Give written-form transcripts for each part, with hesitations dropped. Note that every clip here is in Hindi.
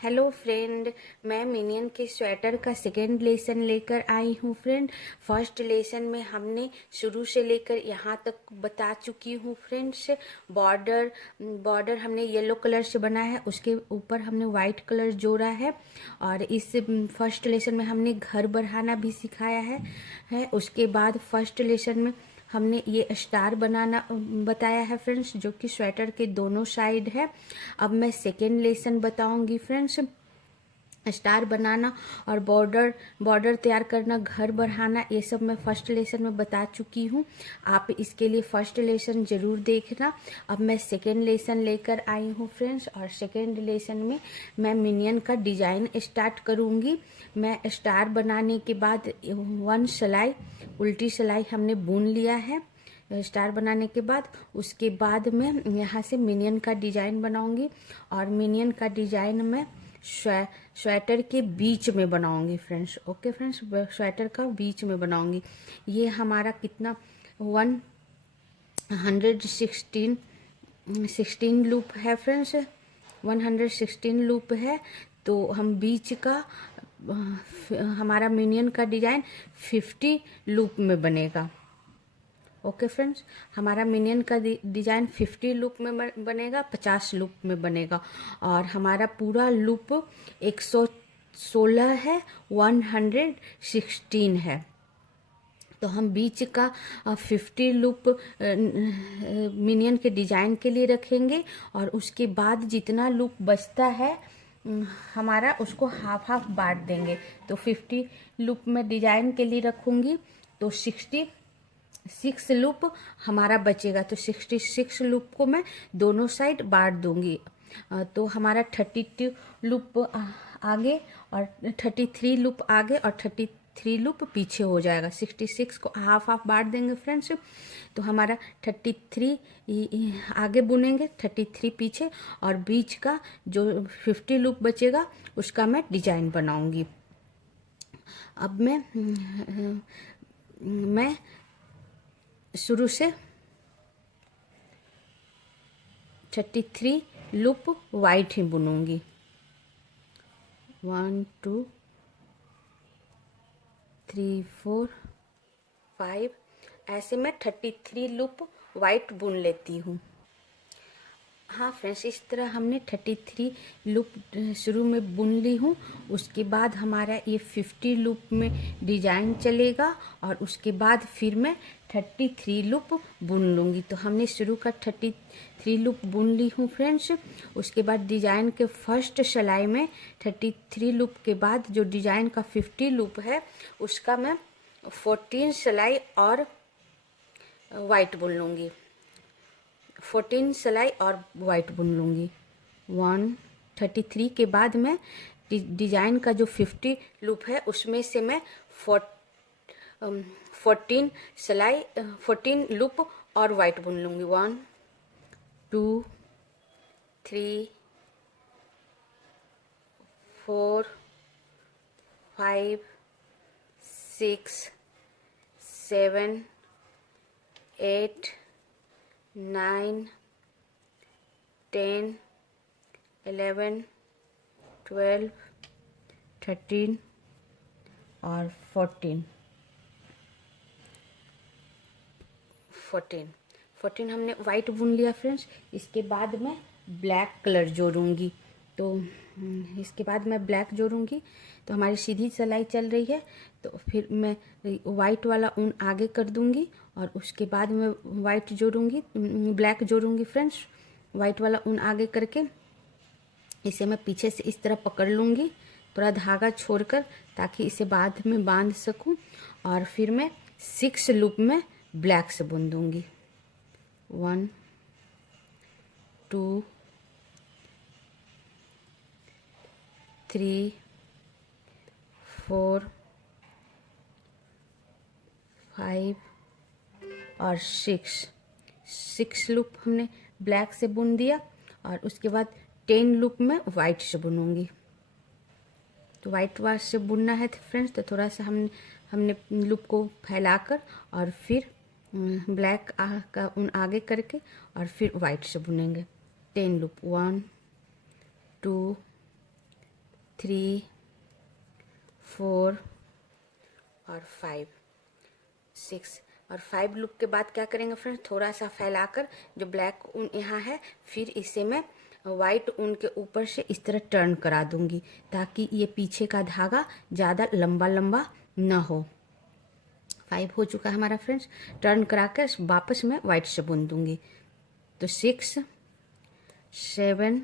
हेलो फ्रेंड, मैं मिनियन के स्वेटर का सेकेंड लेसन लेकर आई हूँ फ्रेंड। फर्स्ट लेसन में हमने शुरू से लेकर यहाँ तक बता चुकी हूँ फ्रेंड्स। बॉर्डर बॉर्डर हमने येलो कलर से बना है, उसके ऊपर हमने वाइट कलर जोड़ा है। और इस फर्स्ट लेसन में हमने घर बढ़ाना भी सिखाया है। उसके बाद फर्स्ट लेसन में हमने ये स्टार बनाना बताया है फ्रेंड्स, जो कि स्वेटर के दोनों साइड है। अब मैं सेकेंड लेसन बताऊंगी फ्रेंड्स। स्टार बनाना और बॉर्डर तैयार करना, घर बढ़ाना, ये सब मैं फर्स्ट लेसन में बता चुकी हूँ। आप इसके लिए फर्स्ट लेसन ज़रूर देखना। अब मैं सेकेंड लेसन लेकर आई हूँ फ्रेंड्स, और सेकेंड लेसन में मैं मिनियन का डिज़ाइन स्टार्ट करूँगी। मैं स्टार बनाने के बाद 1 सिलाई, उल्टी सिलाई हमने बुन लिया है स्टार बनाने के बाद। उसके बाद मैं यहाँ से मिनियन का डिज़ाइन बनाऊंगी, और मिनियन का डिज़ाइन मैं स्वेटर के बीच में बनाऊंगी फ्रेंड्स। ओके फ्रेंड्स, स्वेटर का बीच में बनाऊंगी। ये हमारा कितना 116 लूप है फ्रेंड्स, 116 लूप है। तो हम बीच का हमारा मिनियन का डिज़ाइन 50 लूप में बनेगा। ओके फ्रेंड्स, हमारा मिनियन का डिज़ाइन 50 लूप में बनेगा, 50 लूप में बनेगा। और हमारा पूरा लूप 116 है, 116 है। तो हम बीच का 50 लूप मिनियन के डिज़ाइन के लिए रखेंगे, और उसके बाद जितना लूप बचता है हमारा, उसको हाफ हाफ बांट देंगे। तो 50 लूप में डिज़ाइन के लिए रखूँगी, तो 66 लूप हमारा बचेगा। तो 66 लूप को मैं दोनों साइड बांट दूंगी। तो हमारा 32 लूप आगे और 33 लूप आगे और 33 लूप पीछे हो जाएगा। 66 को हाफ हाफ बांट देंगे फ्रेंड्स। तो हमारा 33 आगे बुनेंगे, 33 पीछे, और बीच का जो 50 लूप बचेगा उसका मैं डिजाइन बनाऊंगी। अब मैं शुरू से 33 लूप वाइट ही बुनूंगी। 1 2 3 4 5, ऐसे मैं 33 लूप वाइट बुन लेती हूँ। हाँ फ्रेंड्स, इस तरह हमने 33 लूप शुरू में बुन ली हूँ। उसके बाद हमारा ये 50 लूप में डिजाइन चलेगा, और उसके बाद फिर मैं 33 लूप बुन लूँगी। तो हमने शुरू का 33 लूप बुन ली हूँ फ्रेंड्स। उसके बाद डिजाइन के फर्स्ट सिलाई में 33 लूप के बाद जो डिजाइन का 50 लूप है उसका मैं 14 सिलाई और वाइट बुन लूँगी। 14 सिलाई और वाइट बुन लूँगी। 133 के बाद मैं डिजाइन का जो 50 लूप है उसमें से मैं 14 सिलाई 14 लूप और वाइट बुन लूँगी। 1 2 3 4 5 6 7 8 9 10 11 12 13 और 14 हमने वाइट बुन लिया फ्रेंड्स। इसके बाद मैं ब्लैक कलर जोड़ूंगी। तो इसके बाद मैं ब्लैक जोड़ूंगी। तो हमारी सीधी सिलाई चल रही है, तो फिर मैं वाइट वाला ऊन आगे कर दूंगी, और उसके बाद मैं वाइट जोड़ूंगी, ब्लैक जोड़ूंगी फ्रेंड्स। वाइट वाला ऊन आगे करके इसे मैं पीछे से इस तरह पकड़ लूँगी, थोड़ा धागा छोड़कर, ताकि इसे बाद में बांध सकूं। और फिर मैं 6 लूप में ब्लैक से बुन दूंगी। 1 2 3 4 5 और 6 लूप हमने ब्लैक से बुन दिया, और उसके बाद 10 लूप में वाइट से बुनूंगी। तो वाइट वाश से बुनना है फ्रेंड्स, तो थोड़ा सा हमने लूप को फैलाकर, और फिर ब्लैक का ऊन आगे करके, और फिर वाइट से बुनेंगे। 10 लूप 1 2 3 4 और 5 6 और 5 लूप के बाद क्या करेंगे फ्रेंड्स, थोड़ा सा फैलाकर जो ब्लैक ऊन यहाँ है, फिर इसे मैं वाइट ऊन के ऊपर से इस तरह टर्न करा दूंगी ताकि ये पीछे का धागा ज़्यादा लंबा लंबा ना हो। 5 हो चुका है हमारा फ्रेंड्स। टर्न कराकर वापस मैं वाइट से बुन दूंगी। तो 6 7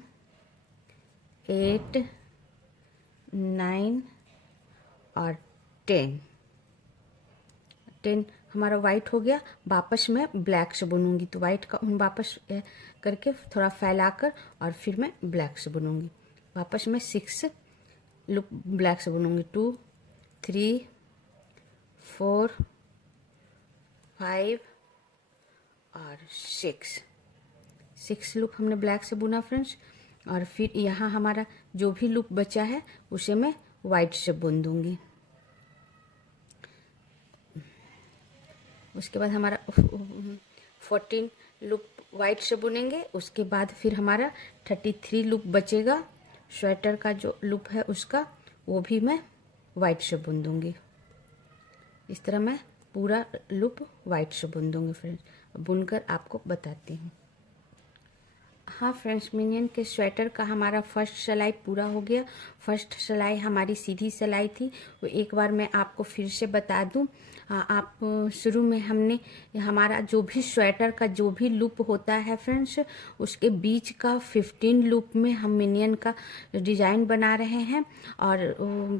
8 9 और 10 हमारा वाइट हो गया। वापस मैं ब्लैक से बुनूंगी, तो वाइट का ऊन वापस करके थोड़ा फैलाकर और फिर मैं ब्लैक से बुनूंगी। वापस मैं 6 लूप ब्लैक से बुनूंगी। 2 3 4 5 और 6 लूप हमने ब्लैक से बुना फ्रेंड्स। और फिर यहाँ हमारा जो भी लूप बचा है उसे मैं वाइट से बुन दूंगी। उसके बाद हमारा 14 लूप वाइट से बुनेंगे। उसके बाद फिर हमारा 33 लूप बचेगा स्वेटर का, जो लूप है उसका, वो भी मैं वाइट से बुन दूंगी। इस तरह मैं पूरा लूप वाइट से बुन दूंगी फ्रेंड्स। बुनकर आपको बताती हूँ। हाँ फ्रेंड्स, मिनियन के स्वेटर का हमारा फर्स्ट सिलाई पूरा हो गया। फर्स्ट सिलाई हमारी सीधी सिलाई थी, वो एक बार मैं आपको फिर से बता दूं। आप शुरू में हमने हमारा जो भी स्वेटर का जो भी लूप होता है फ्रेंड्स, उसके बीच का 15 लूप में हम मिनियन का डिज़ाइन बना रहे हैं। और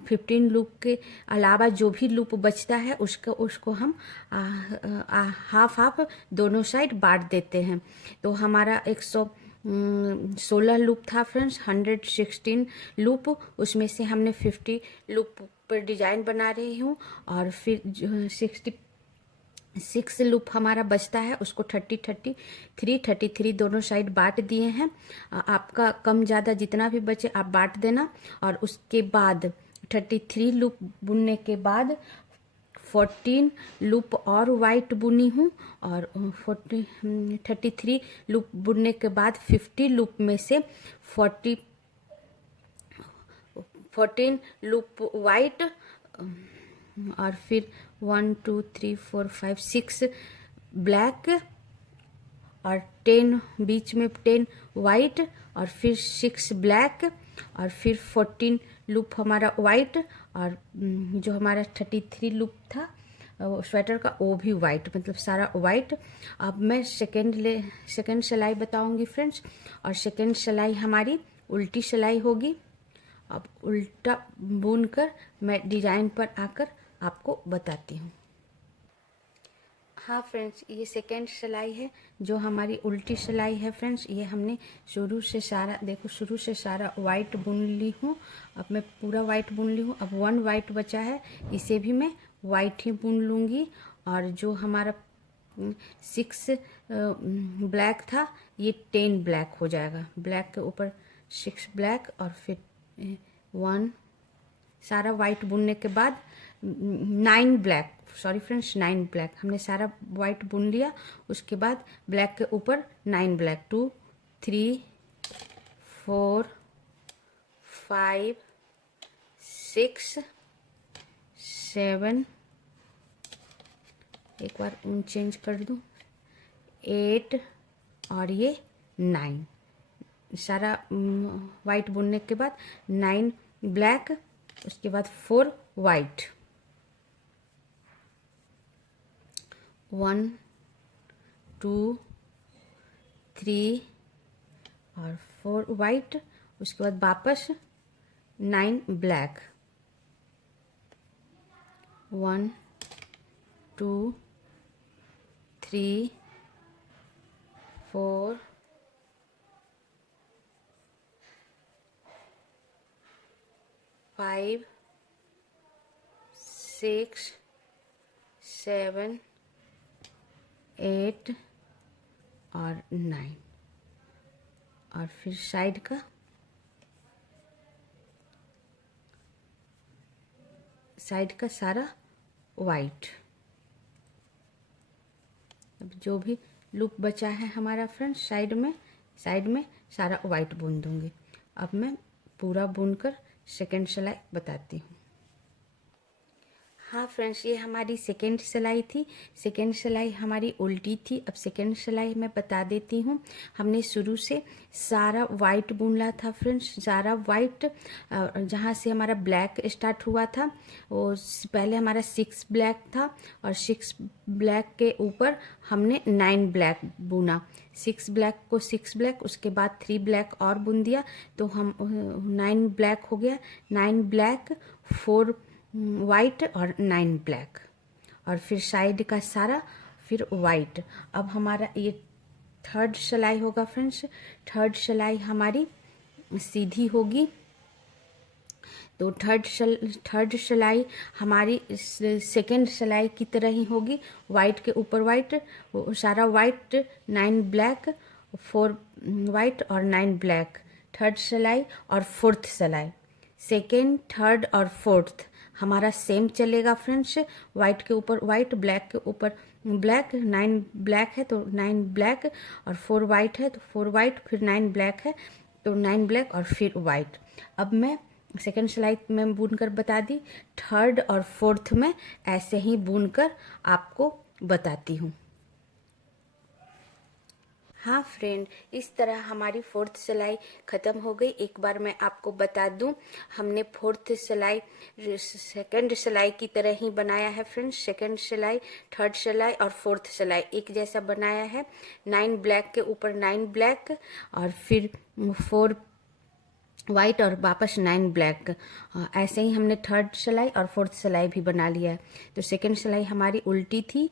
15 लूप के अलावा जो भी लूप बचता है उसको हम हाफ हाफ दोनों साइड बांट देते हैं। तो हमारा 116 लूप था फ्रेंड्स, 116 लूप, उसमें से हमने 50 लूप पर डिजाइन बना रही हूँ। और फिर 66 लूप हमारा बचता है, उसको 33 दोनों साइड बांट दिए हैं। आपका कम ज़्यादा जितना भी बचे आप बांट देना। और उसके बाद 33 लूप बुनने के बाद 14 लूप और वाइट बुनी हूँ। और 33 लूप बुनने के बाद 50 लूप में से 14 लूप वाइट, और फिर 1 2 3 4 5 6 ब्लैक, और 10 बीच में 10 वाइट, और फिर 6 ब्लैक, और फिर 14 लूप हमारा वाइट। और जो हमारा 33 लूप था स्वेटर का, वो भी वाइट, मतलब सारा वाइट। अब मैं सेकेंड सिलाई बताऊंगी फ्रेंड्स। और सेकेंड सिलाई हमारी उल्टी सिलाई होगी। अब उल्टा बुनकर मैं डिजाइन पर आकर आपको बताती हूँ। हाँ फ्रेंड्स, ये सेकेंड सिलाई है जो हमारी उल्टी सिलाई है फ्रेंड्स। ये हमने शुरू से सारा, देखो शुरू से सारा वाइट बुन ली हूँ। अब मैं पूरा वाइट बुन ली हूँ। अब 1 वाइट बचा है, इसे भी मैं वाइट ही बुन लूँगी। और जो हमारा 6 ब्लैक था, ये 10 ब्लैक हो जाएगा। ब्लैक के ऊपर 6 ब्लैक, और फिर 1 सारा वाइट बुनने के बाद 9 ब्लैक, सॉरी फ्रेंड्स 9 ब्लैक हमने सारा वाइट बुन लिया। उसके बाद ब्लैक के ऊपर 9 ब्लैक, 2 3 4 5 6 7, एक बार ऊन चेंज कर दूं, 8, और ये 9। सारा वाइट बुनने के बाद 9 ब्लैक, उसके बाद 4 वाइट, 1 2 3 और 4 वाइट। उसके बाद वापस 9 ब्लैक, 1 2 3 4 5 6 7 8 और 9। और फिर साइड का सारा वाइट। अब जो भी लूप बचा है हमारा फ्रेंड्स, साइड में सारा वाइट बुन दूंगी। अब मैं पूरा बुनकर सेकंड सिलाई बताती हूँ। हाँ फ्रेंड्स, ये हमारी सेकेंड सिलाई थी। सेकेंड सिलाई हमारी उल्टी थी। अब सेकेंड सिलाई मैं बता देती हूँ। हमने शुरू से सारा वाइट बुनला था फ्रेंड्स, सारा वाइट। जहाँ से हमारा ब्लैक स्टार्ट हुआ था वो पहले हमारा 6 ब्लैक था, और 6 ब्लैक के ऊपर हमने 9 ब्लैक बुना। 6 ब्लैक को 6 ब्लैक, उसके बाद 3 ब्लैक और बुन दिया, तो हम 9 ब्लैक हो गया। 9 ब्लैक, 4 वाइट और 9 ब्लैक, और फिर साइड का सारा फिर वाइट। अब हमारा ये थर्ड सिलाई होगा फ्रेंड्स। थर्ड सिलाई हमारी सीधी होगी। तो थर्ड सिलाई हमारी सेकेंड सिलाई की तरह ही होगी। वाइट के ऊपर वाइट, सारा वाइट, 9 ब्लैक, 4 वाइट और 9 ब्लैक। थर्ड सिलाई और फोर्थ सिलाई, सेकेंड, थर्ड और फोर्थ हमारा सेम चलेगा फ्रेंड्स। वाइट के ऊपर वाइट, ब्लैक के ऊपर ब्लैक। 9 ब्लैक है तो 9 ब्लैक, और 4 वाइट है तो 4 वाइट, फिर 9 ब्लैक है तो 9 ब्लैक और फिर वाइट। अब मैं सेकेंड सिलाई में बुनकर बता दी। थर्ड और फोर्थ में ऐसे ही बुनकर आपको बताती हूँ। हाँ फ्रेंड, इस तरह हमारी फोर्थ सिलाई ख़त्म हो गई। एक बार मैं आपको बता दूं, हमने फोर्थ सिलाई सेकंड सिलाई की तरह ही बनाया है फ्रेंड्स। सेकंड सिलाई, थर्ड सिलाई और फोर्थ सिलाई एक जैसा बनाया है। 9 ब्लैक के ऊपर 9 ब्लैक, और फिर 4 वाइट और वापस 9 ब्लैक। ऐसे ही हमने थर्ड सिलाई और फोर्थ सिलाई भी बना लिया है। तो सेकंड सिलाई हमारी उल्टी थी,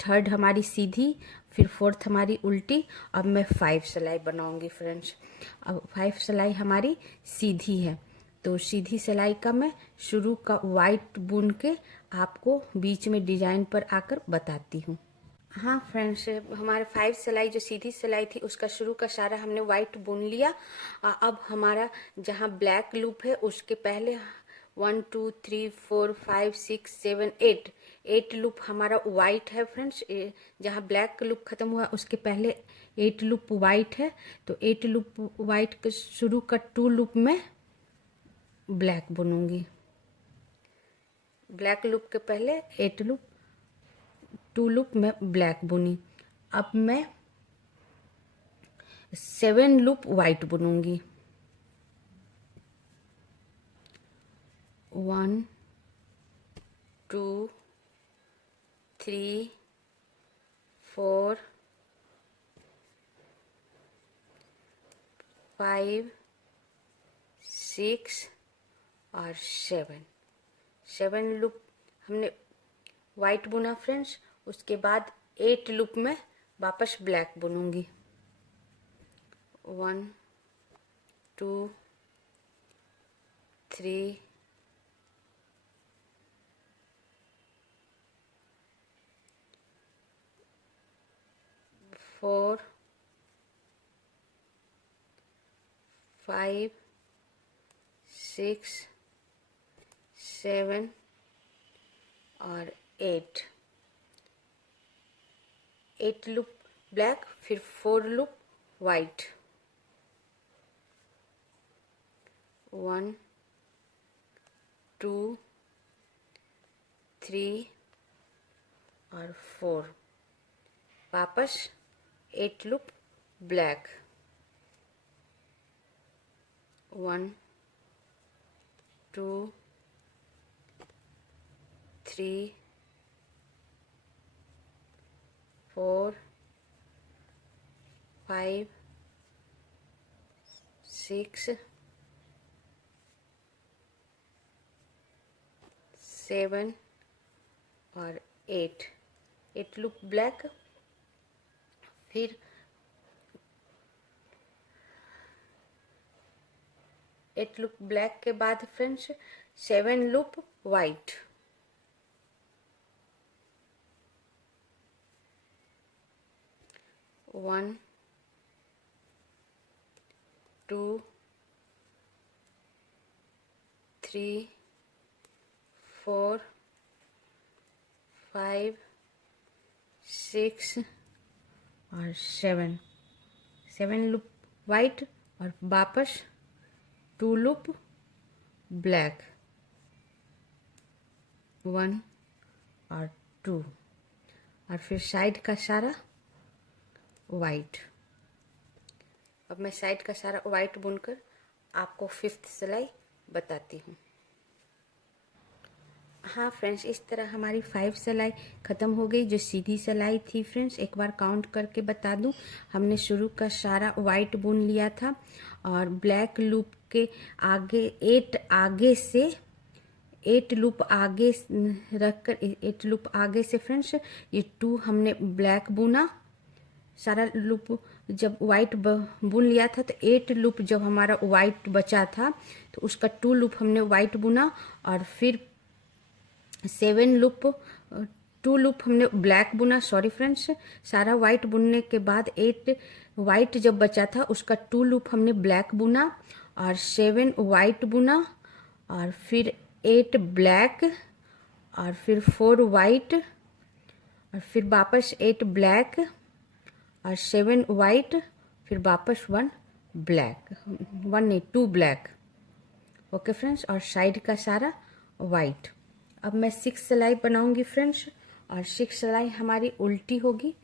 थर्ड हमारी सीधी, फिर फोर्थ हमारी उल्टी। अब मैं 5 सिलाई बनाऊंगी फ्रेंड्स। अब 5 सिलाई हमारी सीधी है, तो सीधी सिलाई का मैं शुरू का वाइट बुन के आपको बीच में डिजाइन पर आकर बताती हूँ। हाँ फ्रेंड्स, हमारे 5 सिलाई जो सीधी सिलाई थी उसका शुरू का सारा हमने वाइट बुन लिया। अब हमारा जहाँ ब्लैक लूप है उसके पहले 1 2 3 4 5 6 7 8 लूप हमारा वाइट है फ्रेंड्स। जहाँ ब्लैक लूप खत्म हुआ उसके पहले 8 लूप वाइट है, तो 8 लूप वाइट के शुरू का 2 लूप में ब्लैक बुनूंगी। ब्लैक लूप के पहले 8 लूप, 2 लूप में ब्लैक बुनी। अब मैं 7 लूप वाइट बुनूंगी। 1 2 3 4 5 6 और 7 लूप हमने वाइट बुना फ्रेंड्स। उसके बाद 8 लूप में वापस ब्लैक बुनूंगी। 1 2 3 4 5 6 7 और 8 लूप ब्लैक, फिर 4 लूप वाइट। 1 2 3 और 4, वापस 8 लूप ब्लैक। 1 2 3 4 5 6 7 और 8 लूप ब्लैक। फिर 8 लूप ब्लैक के बाद फ्रेंड्स 7 लूप वाइट। 1 2 3 4 5 6 और 7 लूप वाइट, और वापस 2 लूप ब्लैक, 1 और 2, और फिर साइड का सारा वाइट। अब मैं साइड का सारा वाइट बुनकर आपको 5th सिलाई बताती हूँ। हाँ फ्रेंड्स, इस तरह हमारी 5 सिलाई ख़त्म हो गई। जो सीधी सिलाई थी फ्रेंड्स, एक बार काउंट करके बता दूँ, हमने शुरू का सारा वाइट बुन लिया था और ब्लैक लूप के आगे 8 लूप आगे रखकर 8 लूप आगे से फ्रेंड्स ये 2 हमने ब्लैक बुना। सारा लूप जब वाइट बुन लिया था तो 8 लूप जब हमारा वाइट बचा था तो उसका 2 लूप हमने वाइट बुना और फिर 7 लूप 2 लूप हमने ब्लैक बुना। सॉरी फ्रेंड्स, सारा वाइट बुनने के बाद 8 वाइट जब बचा था उसका 2 लूप हमने ब्लैक बुना और 7 वाइट बुना और फिर 8 ब्लैक और फिर 4 वाइट और फिर वापस 8 ब्लैक और 7 वाइट, फिर वापस 1 ब्लैक, 1 नहीं 2 ब्लैक। ओके फ्रेंड्स, और साइड का सारा वाइट। अब मैं 6 सिलाई बनाऊंगी फ्रेंड्स, और 6 सिलाई हमारी उल्टी होगी,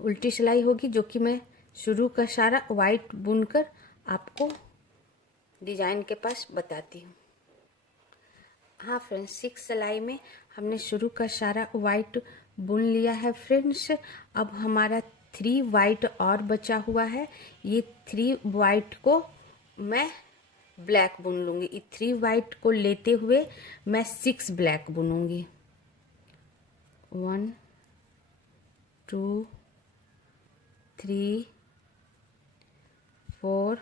उल्टी सिलाई होगी, जो कि मैं शुरू का सारा वाइट बुनकर आपको डिजाइन के पास बताती हूँ। हाँ फ्रेंड्स, 6 सिलाई में हमने शुरू का सारा वाइट बुन लिया है फ्रेंड्स। अब हमारा 3 वाइट और बचा हुआ है। ये 3 वाइट को मैं ब्लैक बुन लूँगी। ये 3 वाइट को लेते हुए मैं 6 ब्लैक बुनूंगी। 1 2 3 4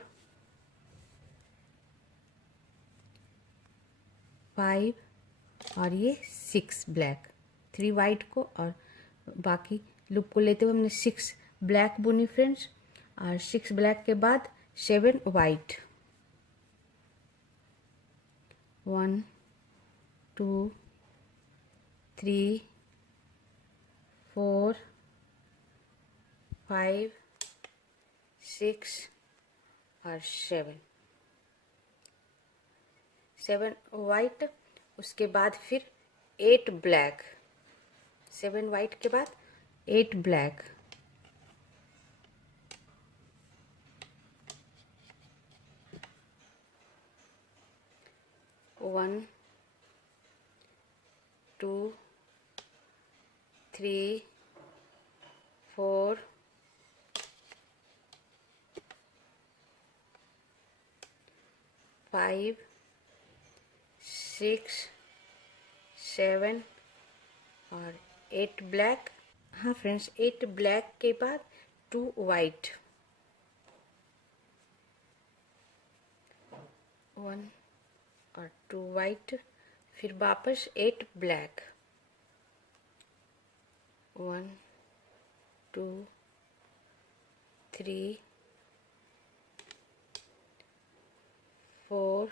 5 और ये 6 ब्लैक। 3 वाइट को और बाकी लूप को लेते हुए हमने 6 ब्लैक बुनी फ्रेंड्स, और 6 ब्लैक के बाद 7 वाइट। 1 2 3 4 5 6 और 7 वाइट। उसके बाद फिर 8 ब्लैक। 7 वाइट के बाद 8 ब्लैक। 1 2 3 4 5 6 7 और 8 ब्लैक। हाँ फ्रेंड्स, 8 ब्लैक के बाद 2 वाइट। 1 और 2 वाइट, फिर वापस 8 ब्लैक। 1 2 3 4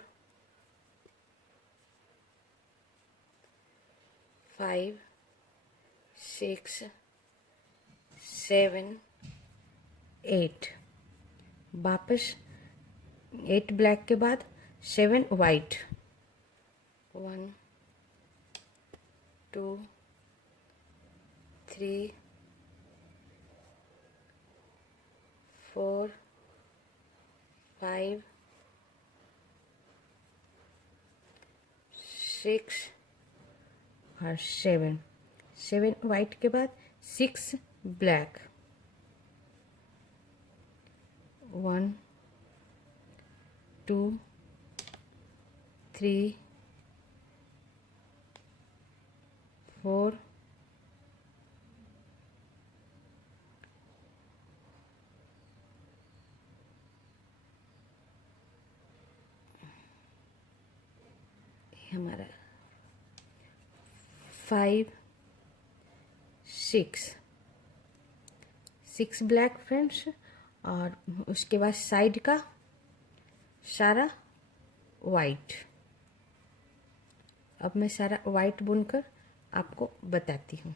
5 6 7 8। वापस 8 ब्लैक के बाद 7 वाइट। 1 2 3 4 5 6 और 7 वाइट के बाद 6 ब्लैक। 1 2 3 4 हमारा 5 6 ब्लैक फ्रेंड्स, और उसके बाद साइड का सारा वाइट। अब मैं सारा वाइट बुनकर आपको बताती हूँ।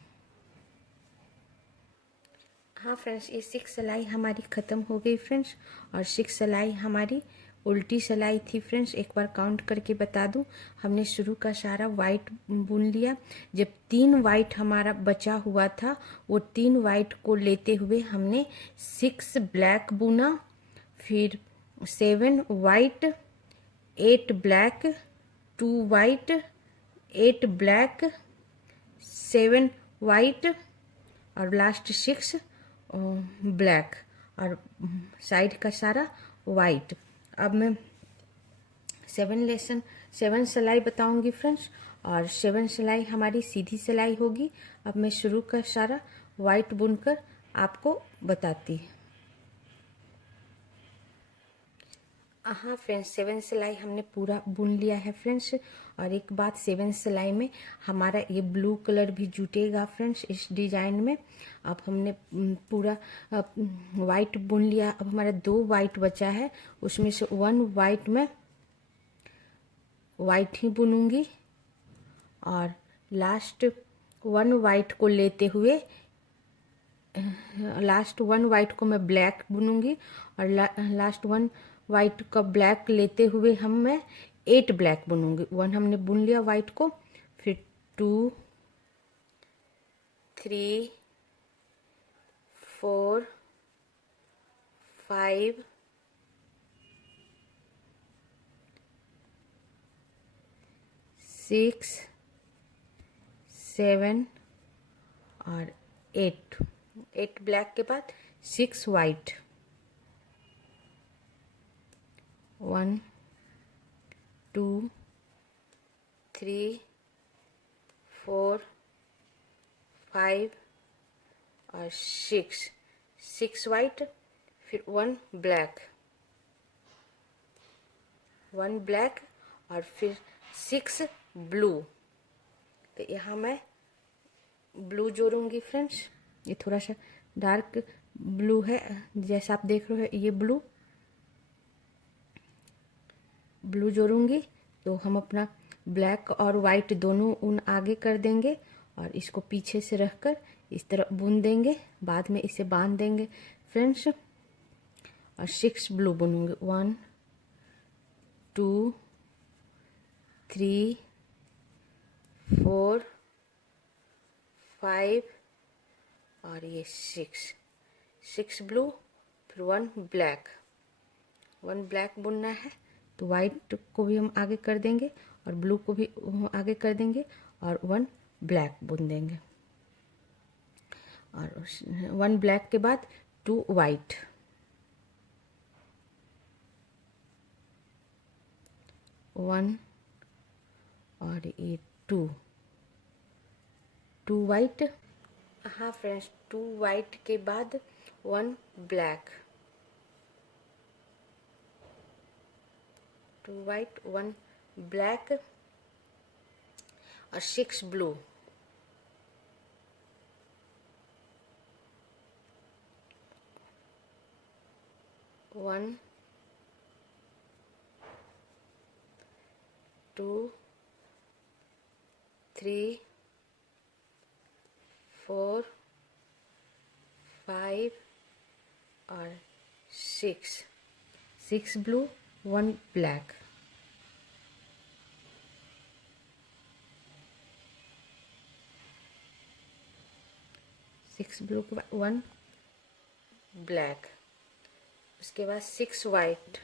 हाँ फ्रेंड्स, ये 6 सिलाई हमारी ख़त्म हो गई फ्रेंड्स, और 6 सिलाई हमारी उल्टी सिलाई थी फ्रेंड्स, एक बार काउंट करके बता दूं, हमने शुरू का सारा वाइट बुन लिया। जब 3 वाइट हमारा बचा हुआ था, वो 3 वाइट को लेते हुए हमने 6 ब्लैक बुना, फिर 7 white, 8 black, 2 white, 8 black, 7 white और लास्ट 6 ब्लैक और साइड का सारा वाइट। अब मैं 7 सिलाई बताऊंगी फ्रेंड्स, और 7 सिलाई हमारी सीधी सिलाई होगी। अब मैं शुरू का सारा वाइट बुनकर आपको बताती। हाँ फ्रेंड्स, 7 सिलाई हमने पूरा बुन लिया है फ्रेंड्स। और एक बात, 7 सिलाई में हमारा ये ब्लू कलर भी जुटेगा फ्रेंड्स इस डिजाइन में। अब हमने पूरा वाइट बुन लिया। अब हमारा 2 वाइट बचा है, उसमें से 1 वाइट में वाइट ही बुनूंगी और लास्ट 1 वाइट को लेते हुए लास्ट 1 वाइट को मैं ब्लैक बुनूंगी और लास्ट 1 वाइट का ब्लैक लेते हुए मैं 8 ब्लैक बुनूंगी। 1 हमने बुन लिया वाइट को, फिर 2 3 4 5 6 7 और 8 ब्लैक के बाद 6 वाइट, 1 2 3 4 5 और 6 वाइट, फिर 1 ब्लैक, 1 ब्लैक और फिर 6 ब्लू। तो यहाँ मैं ब्लू जोड़ूंगी फ्रेंड्स। ये थोड़ा सा डार्क ब्लू है, जैसा आप देख रहे हो, ये ब्लू जोड़ूंगी। तो हम अपना ब्लैक और वाइट दोनों ऊन आगे कर देंगे और इसको पीछे से रखकर इस तरह बुन देंगे, बाद में इसे बांध देंगे फ्रेंड्स। और 6 ब्लू बुनूंगी, 1 2 3 4 5 और ये 6 ब्लू, फिर 1 ब्लैक, 1 ब्लैक बुनना है। तो वाइट को भी हम आगे कर देंगे और ब्लू को भी आगे कर देंगे और 1 ब्लैक बुन देंगे। और 1 ब्लैक के बाद 2 वाइट, 1 और ये 2 वाइट। हाँ फ्रेंड्स, 2 वाइट के बाद 1 ब्लैक, 2 वाइट 1 ब्लैक और 6 ब्लू, 1 2 3 4 5 और 6 ब्लू 1 ब्लैक, 6 ब्लू के बाद 1 ब्लैक, उसके बाद 6 वाइट,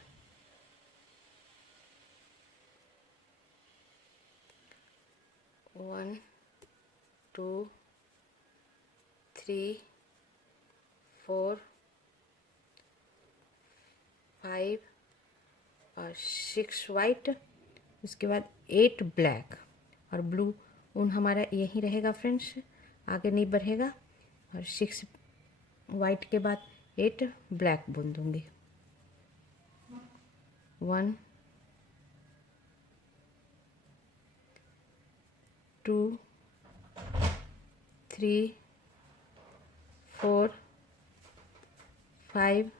1 2 3 4 5 और 6 वाइट, उसके बाद 8 ब्लैक। और ब्लू ऊन हमारा यहीं रहेगा फ्रेंड्स, आगे नहीं बढ़ेगा। और 6 वाइट के बाद 8 ब्लैक बुन दूंगी, 1 2 3 4 5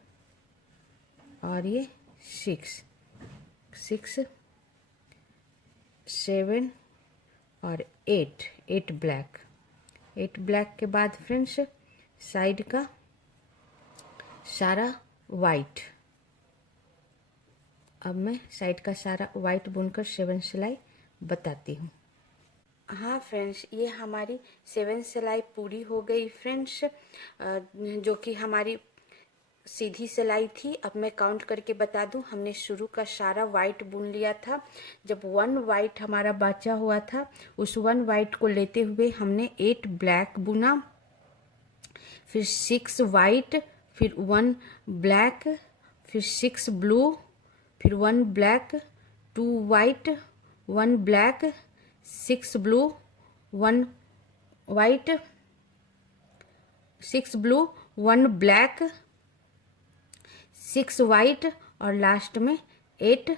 और ये 6 7 और 8 ब्लैक, 8 ब्लैक के बाद फ्रेंड्स साइड का सारा वाइट, अब मैं साइड का सारा वाइट बुनकर 7 सिलाई बताती हूँ। हाँ फ्रेंड्स, ये हमारी 7 सिलाई पूरी हो गई फ्रेंड्स, जो कि हमारी सीधी सिलाई थी। अब मैं काउंट करके बता दूं, हमने शुरू का सारा वाइट बुन लिया था। जब 1 वाइट हमारा बचा हुआ था, उस 1 वाइट को लेते हुए हमने 8 ब्लैक बुना, फिर 6 वाइट, फिर 1 ब्लैक, फिर 6 ब्लू, फिर 1 black, 2 white, 1 black, 6 blue, 1 white, 6 blue, 1 black, 6 white और लास्ट में 8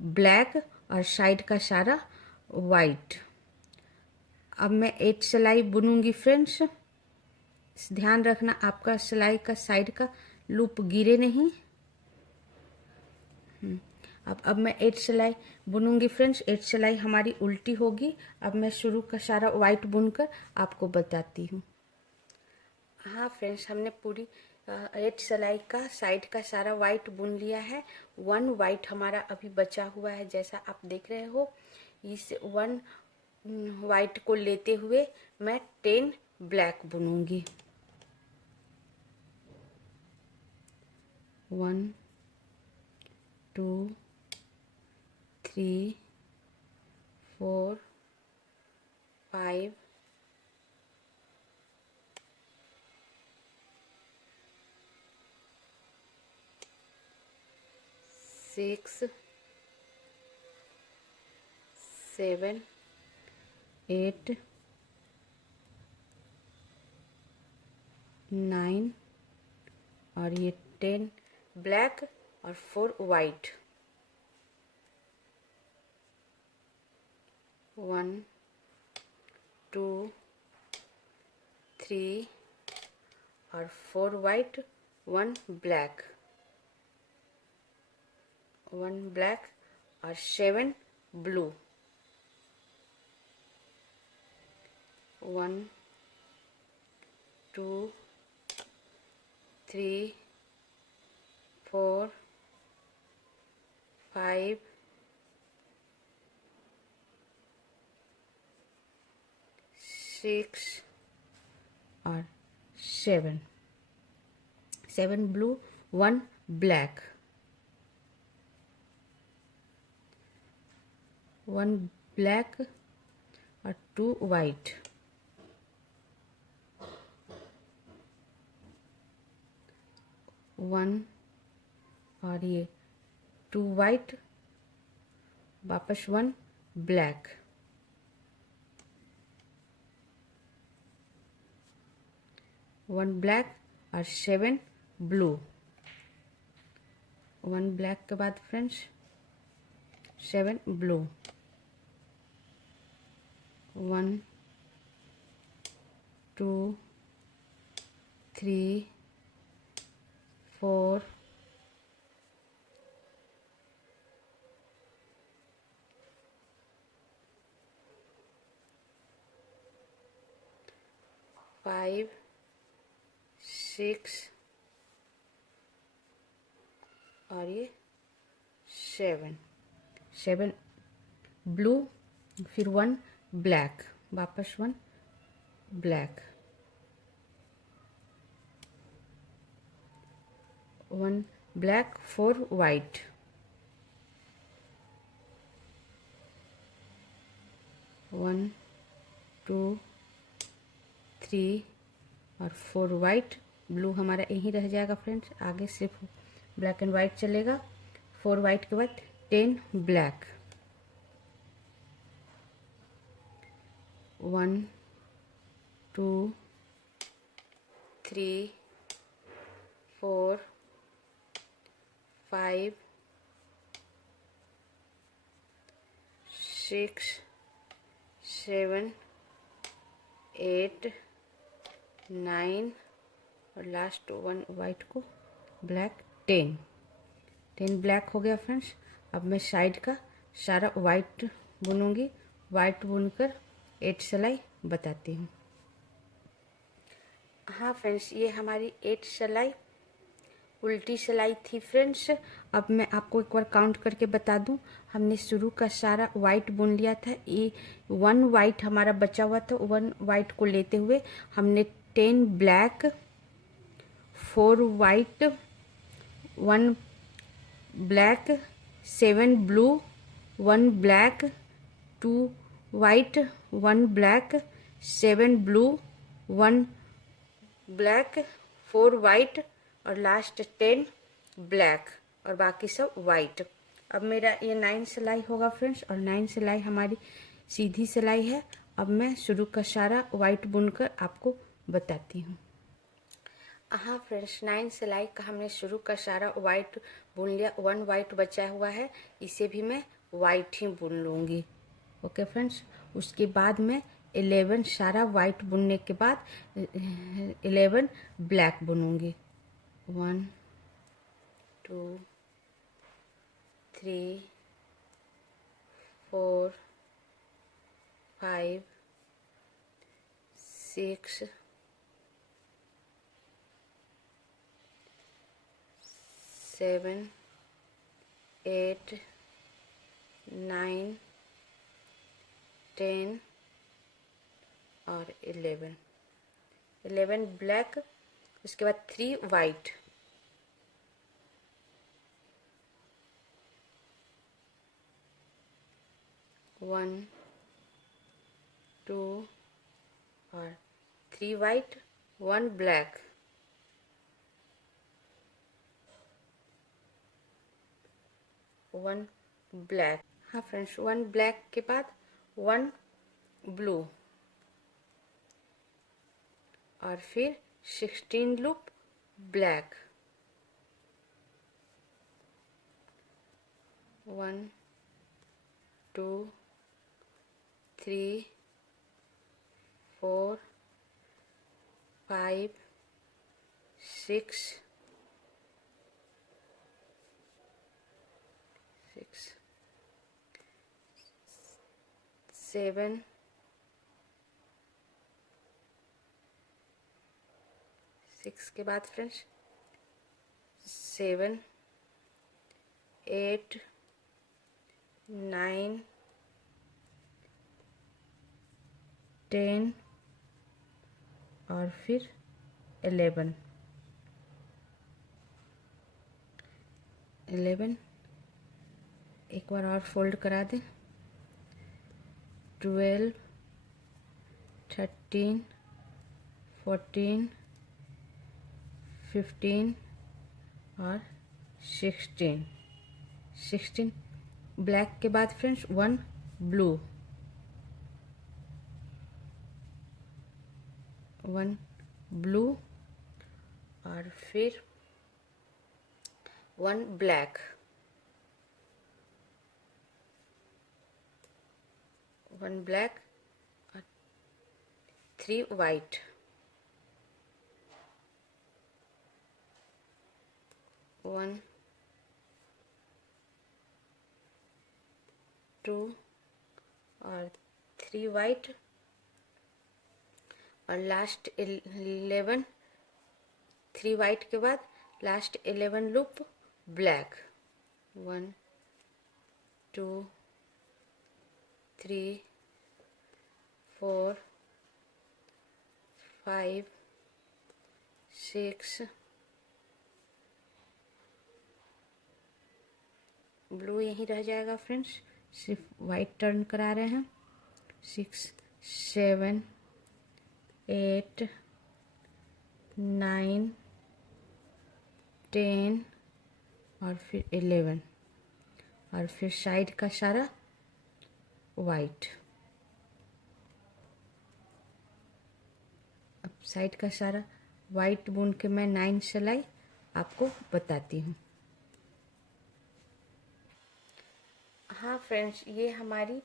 ब्लैक और साइड का सारा वाइट। अब मैं 8 सिलाई बुनूंगी फ्रेंड्स। ध्यान रखना आपका सिलाई का साइड का लूप गिरे नहीं। अब मैं 8 सिलाई बुनूंगी फ्रेंड्स। 8 सिलाई हमारी उल्टी होगी। अब मैं शुरू का सारा वाइट बुनकर आपको बताती हूँ। हाँ फ्रेंड्स, हमने पूरी 8 सिलाई का साइड का सारा वाइट बुन लिया है। 1 वाइट हमारा अभी बचा हुआ है, जैसा आप देख रहे हो। इस 1 वाइट को लेते हुए मैं 10 ब्लैक बुनूंगी। 1 2 3 4 5 6 7 8 9 और ये 10 ब्लैक और 4 वाइट। 1 2 3 और 4 वाइट, 1 ब्लैक, 1 ब्लैक और 7 ब्लू। 1 2 3 4 5 6 और 7 ब्लू, 1 ब्लैक, 1 ब्लैक और 2 वाइट। 1 और ये 2 वाइट, वापस 1 ब्लैक, 1 ब्लैक और 7 ब्लू। 1 ब्लैक के बाद फ्रेंड्स 7 ब्लू। 1 2 3 4 5 6 और ये 7 ब्लू, फिर 1 ब्लैक, वापस 1 ब्लैक, 1 ब्लैक, 4 वाइट, 1 2 3 और 4 वाइट। ब्लू हमारा यहीं रह जाएगा फ्रेंड्स, आगे सिर्फ ब्लैक एंड वाइट चलेगा। 4 वाइट के बाद 10 ब्लैक, 1 2 3 4 5 6 7 8 9 और लास्ट 1 वाइट को ब्लैक, 10 ब्लैक हो गया फ्रेंड्स। अब मैं साइड का सारा वाइट बुनूंगी। वाइट बुनकर 8 सिलाई बताती हूँ। हाँ फ्रेंड्स, ये हमारी 8 सिलाई उल्टी सिलाई थी फ्रेंड्स। अब मैं आपको एक बार काउंट करके बता दूं, हमने शुरू का सारा वाइट बुन लिया था। ये 1 वाइट हमारा बचा हुआ था, 1 वाइट को लेते हुए हमने 10 black, 4 white, 1 black, 7 blue, 1 black, 2 white, 1 black, 7 blue, 1 black, 4 white और लास्ट 10 ब्लैक और बाकी सब वाइट। अब मेरा ये 9 सिलाई होगा फ्रेंड्स, और 9 सिलाई हमारी सीधी सिलाई है। अब मैं शुरू का सारा वाइट बुनकर आपको बताती हूँ। हाँ फ्रेंड्स, 9 सिलाई का हमने शुरू का सारा वाइट बुन लिया। 1 वाइट बचा हुआ है, इसे भी मैं वाइट ही बुन लूँगी। ओके फ्रेंड्स, उसके बाद मैं 11 सारा वाइट बुनने के बाद 11 ब्लैक बुनूंगी। 1 2 3 4 5 6 7 8 9 10 और 11 ब्लैक, उसके बाद 3 वाइट, 1 2 और 3 वाइट, 1 ब्लैक, 1 ब्लैक। हाँ फ्रेंड्स, 1 ब्लैक के बाद 1 ब्लू और फिर 16 लूप ब्लैक, 1 2 3 4 5 6 7 6 के बाद फ्रेंड्स 7 8 9 10 और फिर 11 एक बार और फोल्ड करा दें। 12 13 14 15 और 16 ब्लैक के बाद फ्रेंड्स 1 ब्लू, 1 ब्लू और फिर 1 ब्लैक, 1 ब्लैक और 3 वाइट, 1 2 और 3 वाइट और लास्ट 11, 3 वाइट के बाद लास्ट 11 लूप ब्लैक, 1 2 3 4 5 6 ब्लू यहीं रह जाएगा फ्रेंड्स, सिर्फ वाइट टर्न करा रहे हैं। 6 7 8 9 10 और फिर 11 और फिर साइड का सारा वाइट। अब साइड का सारा वाइट बुन के मैं 9 सिलाई आपको बताती हूँ। हाँ फ्रेंड्स, ये हमारी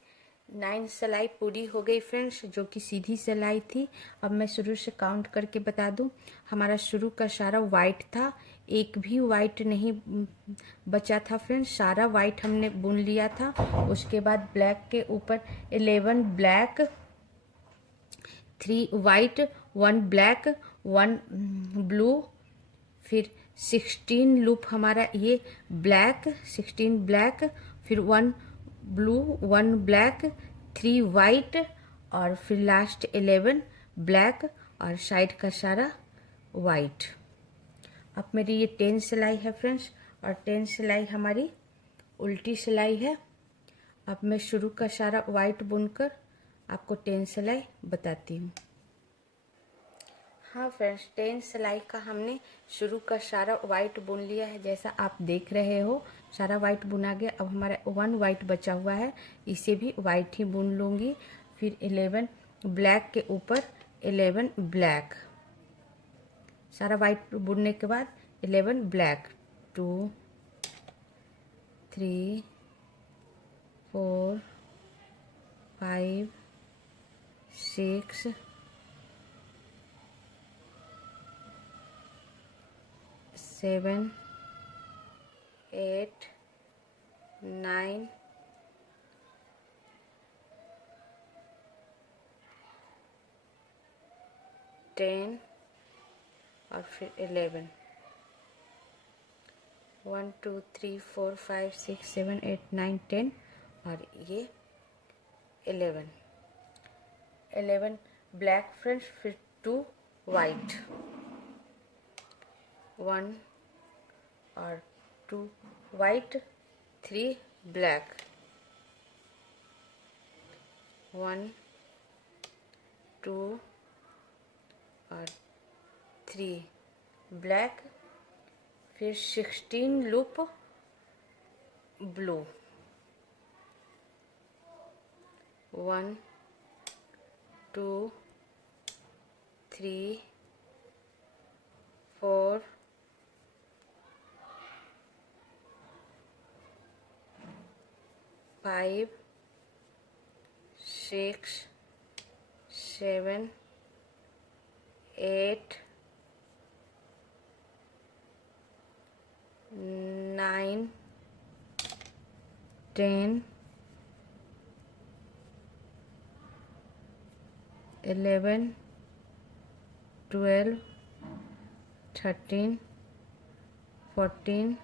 9 सिलाई पूरी हो गई फ्रेंड्स, जो कि सीधी सिलाई थी। अब मैं शुरू से काउंट करके बता दूं, हमारा शुरू का सारा वाइट था, एक भी वाइट नहीं बचा था फ्रेंड्स, सारा वाइट हमने बुन लिया था। उसके बाद ब्लैक के ऊपर 11 ब्लैक, 3 वाइट, 1 ब्लैक, 1 ब्लू, फिर 16 लूप हमारा ये ब्लैक, 16 ब्लैक, फिर 1 ब्लू, 1 ब्लैक, 3 वाइट, और फिर लास्ट 11 ब्लैक, और साइड का सारा वाइट। अब मेरी ये 10 सिलाई है फ्रेंड्स, और 10 सिलाई हमारी उल्टी सिलाई है। अब मैं शुरू का सारा वाइट बुनकर आपको 10 सिलाई बताती हूँ। हाँ फ्रेंड्स, 10 सिलाई का हमने शुरू का सारा वाइट बुन लिया है, जैसा आप देख रहे हो सारा वाइट बुना गया। अब हमारा 1 वाइट बचा हुआ है, इसे भी वाइट ही बुन लूँगी। फिर 11 ब्लैक के ऊपर 11 ब्लैक, सारा वाइट बुनने के बाद 11 ब्लैक, 2 3 4 5 6 7 8 9 10 और फिर 11, 1 2 3 4 5 6 7 8 9 10, और ये 11 ब्लैक फ्रेंड्स, फिर 2 वाइट, 1 और 2 वाइट, 3 ब्लैक, 1 2 और 3 ब्लैक, फिर 16 लूप ब्लू, 1 2 3 4 5 6 7 8 9 10 11 12 13 14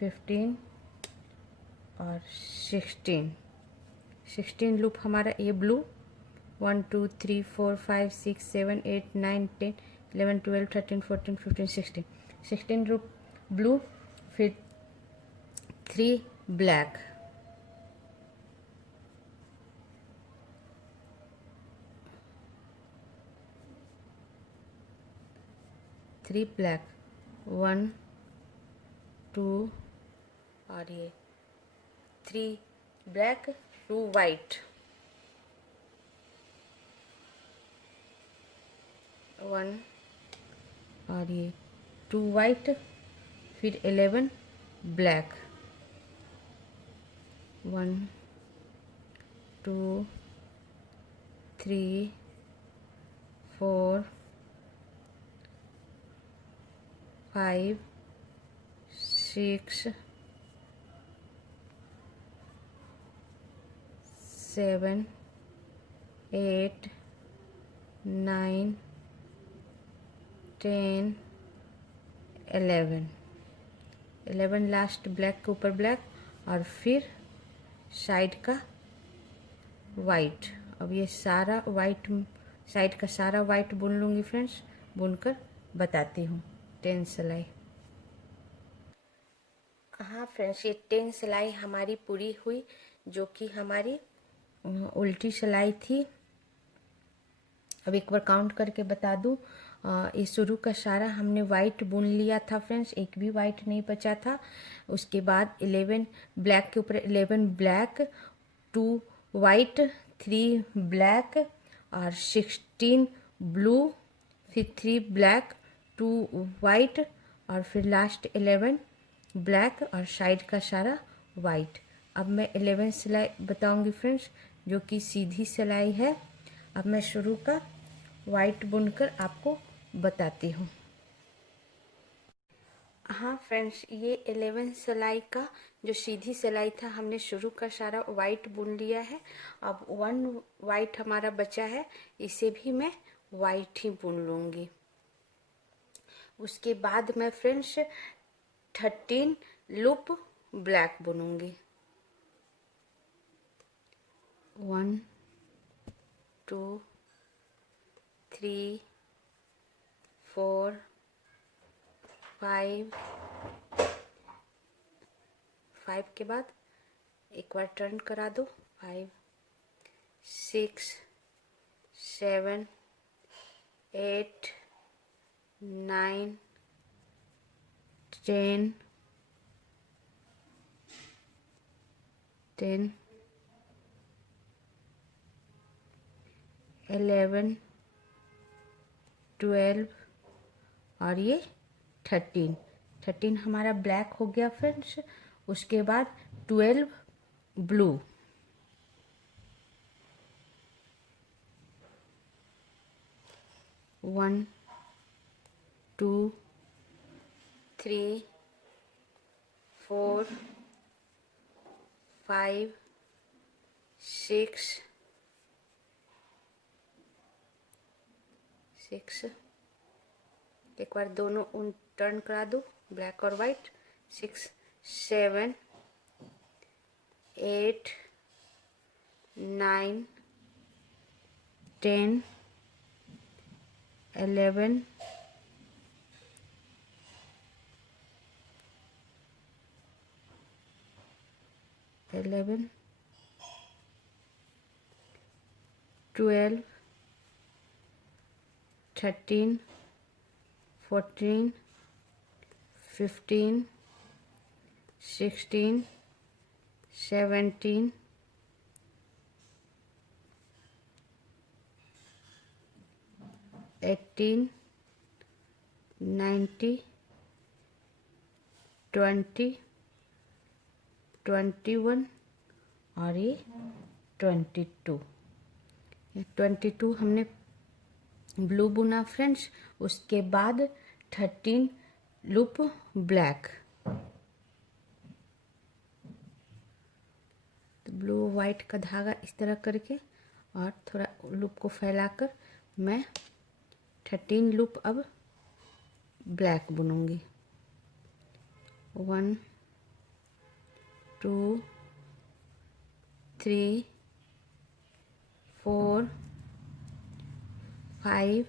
15 और 16 लूप हमारा ये ब्लू, 1 2 3 4 5 6 7 8 9 10 11 12 13 14 15 16 लूप ब्लू, फिर 3 ब्लैक, 3 ब्लैक, 1 2 और ये 3 ब्लैक, 2 वाइट, 1 और ये 2 वाइट, फिर 11 ब्लैक, 1 2 3 4 5 6 7 8 9 10 11 लास्ट ब्लैक के ऊपर ब्लैक, और फिर साइड का वाइट। अब ये सारा वाइट, साइड का सारा वाइट बुन लूँगी फ्रेंड्स, बुनकर बताती हूँ 10 सिलाई। हाँ फ्रेंड्स, ये 10 सिलाई हमारी पूरी हुई, जो कि हमारी उल्टी सिलाई थी। अब एक बार काउंट करके बता दूँ, ये शुरू का सारा हमने वाइट बुन लिया था फ्रेंड्स, एक भी वाइट नहीं बचा था। उसके बाद 11 ब्लैक के ऊपर 11 ब्लैक, 2 वाइट, 3 ब्लैक, और 16 ब्लू, फिर 3 ब्लैक, 2 वाइट, और फिर लास्ट 11 ब्लैक, और साइड का सारा वाइट। अब मैं 11 सिलाई बताऊंगी फ्रेंड्स, जो कि सीधी सिलाई है। अब मैं शुरू का वाइट बुनकर आपको बताती हूँ। हाँ फ्रेंड्स, ये 11 सिलाई का जो सीधी सिलाई था, हमने शुरू का सारा वाइट बुन लिया है। अब 1 वाइट हमारा बचा है, इसे भी मैं वाइट ही बुन लूँगी। उसके बाद मैं फ्रेंड्स 13 लूप ब्लैक बुनूंगी। 1 2 3 4 5 के बाद एक बार टर्न करा दो। 5 6 7 8 9 10 11 12 और ये 13 हमारा ब्लैक हो गया फ्रेंड्स। उसके बाद 12 ब्लू। 1 2 3 4 5 6 एक बार दोनों टर्न करा दो, ब्लैक और वाइट। 6 7 8 9 10 11 12 13 14 15 16 17 18 19 20 21 और ये 22 हमने ब्लू बुना फ्रेंड्स। उसके बाद 13 लूप ब्लैक। तो ब्लू वाइट का धागा इस तरह करके और थोड़ा लूप को फैलाकर मैं 13 लूप अब ब्लैक बुनूंगी। 1 2 3 4 5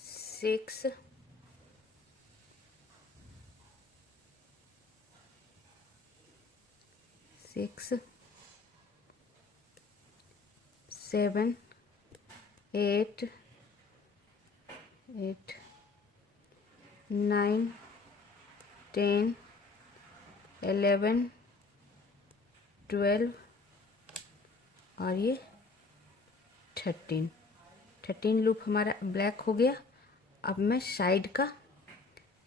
6 7 8 9 10 11 12 और ये 13 लूप हमारा ब्लैक हो गया। अब मैं साइड का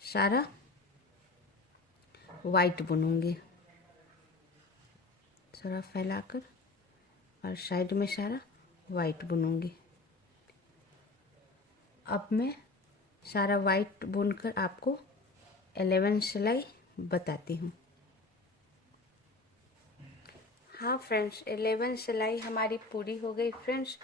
सारा वाइट बुनूंगी, सारा फैलाकर और साइड में सारा वाइट बुनूंगी। अब मैं सारा वाइट बुनकर आपको 11 सिलाई बताती हूँ। हाँ फ्रेंड्स, 11 सिलाई हमारी पूरी हो गई फ्रेंड्स।